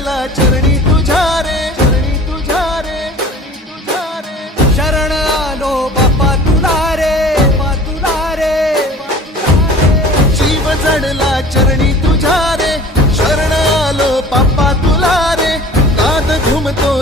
चढला चरणी तुझ्या रे, चरणी तुझ्या रे, तुझ्या रे. शरण आलो बाप्पा तुला रे, बाप्पा तुला रे. जीव चढला चरणी तुझ्या रे, शरण आलो बाप्पा तुला रे. नाद घुमतो